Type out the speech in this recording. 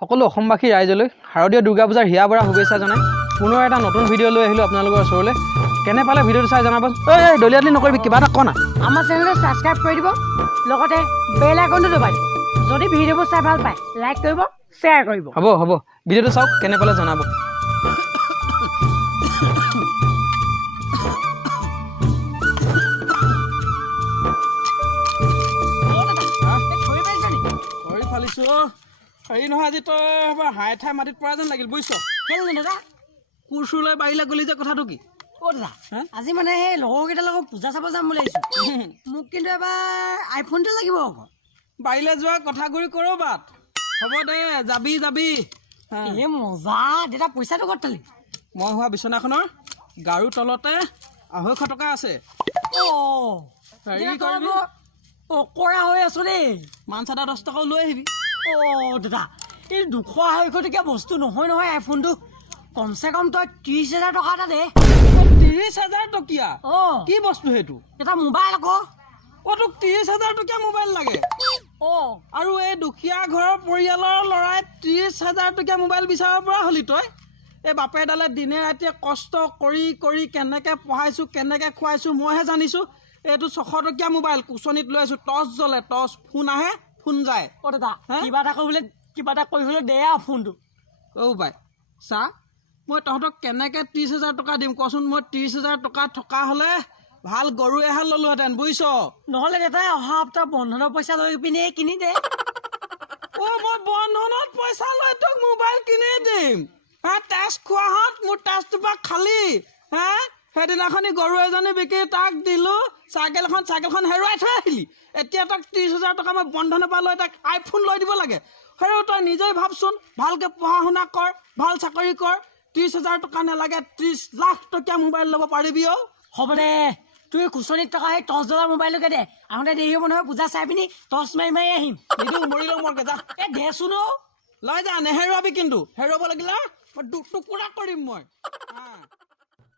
সকলো অসমবাসী ৰাইজলৈ শাৰদীয় দুৰ্গা পূজাৰ হিয়া বৰা শুভেচ্ছা জনাই পুনৰ এটা নতুন ভিডিঅ' লৈ আহিলোঁ আপোনালোকৰ ওচৰলৈ। কেনে পালে ভিডিঅ'টো চাই জনাব। এই দলিয়ালি নকৰিবি, কিবা এটা কনা। আমাৰ চেনেলটো ছাবস্ক্ৰাইব কৰি দিব, লগতে বেল আইকনটো দবাই দিব। যদি ভিডিঅ'বোৰ চাই ভাল পায় লাইক কৰিব, শ্বেয়াৰ কৰিব। হ'ব ভিডিঅ'টো চাওক, কেনে পালে জনাব। কৰি ফালিছো হেৰি নহয়, আজি তই হাই ঠাই মাটিত পৰা যেন লাগিল বুজিছ। কেলে দাদা? কোৰ চোৰ লৈ বাৰিলে গলি যে, কথাটো কি? অ' দাদা, আজি মানে সেই লগৰকেইটাৰ লগত পূজা চাব যাম বুলি আহিছোঁ। মোক কিন্তু এবাৰ আইফোনটো লাগিব আকৌ। বাৰিলে যোৱা কথা গুৰি কৰোঁ বাট। হ'ব দে, যাবি এই মজা। দেউতা পইচাটো ক'ত পালি? মই হোৱা বিচনাখনৰ গাৰু তলতে 250 টকা আছে। হেৰি কৰিবি, অকৰা হৈ আছো দেই। মান চাদা 10 টকাও লৈ আহিবি। দাদা, এই 200-250 টকীয়া বস্তু নহয় আইফোনটো। কমচে কম তই 30,000 টকা এটা দে। 30,000 টকীয়া? কি বস্তু সেইটো? এটা মোবাইল আকৌ। তোক 30,000 টকীয়া মোবাইল লাগে? আৰু এই দুখীয়া ঘৰৰ পৰিয়ালৰ ল'ৰাই 30,000 টকীয়া মোবাইল বিচাৰিব পৰা হলি তই? এই বাপেৰডালে দিনে ৰাতিয়ে কষ্ট কৰি কেনেকে পঢ়াইছো, কেনেকে খুৱাইছো মইহে জানিছো। এইটো 600 টকীয়া মোবাইল কোচনিত লৈ আছো, টৰ্চ জ্বলে, টৰ্চ, ফোন আহে, ফোন যায়। দাদা, কিবা এটা কৰিবলৈ দে আৰু ফোনটো। বাই চা, মই তহঁতক কেনেকে 30,000 টকা দিম কচোন। মই 30,000 টকা থকা হলে ভাল গৰু এহাল ললোহেঁতেন বুজিছ। নহলে দেউতাই অহা সপ্তাহ বন্ধনৰ পইচা লৈ পিনে কিনি দে। মই বন্ধনত পইচা লৈ তোক মোবাইল কিনি দিম? তেজ খোৱাহঁত মোৰ তেজটোপা খালি। সেইদিনাখনি গৰু এজনী বিকি তাক দিলো, চাইকেলখন হেৰুৱাই থৈ আহিলি। এতিয়া তাক 30,000 টকা মই বন্ধনৰ পৰা লৈ তাক আইফোন লৈ দিব লাগে? হেৰু, তই নিজেই ভাবচোন, ভালকে পঢ়া শুনা কৰ, ভাল চাকৰি কৰ। 30,000 টকা নালাগে, 30 লাখ টকীয়া মোবাইল ল'ব পাৰিবি। হ'ব দে, তুই কুচনিত থকা সেই টৰ্চ জ্বলা মোবাইলটোকে দে। আহোঁতে দেৰি হ'ব নহয়, পূজা চাই পিনি টৰ্চ মাৰি আহিম। নিদিওঁ, মৰিলেও মৰকে যা। দেচোন লৈ যা, নেহেৰুৱাবি কিন্তু। হেৰুৱাব লাগিলে মই টুকুৰা কৰিম মই।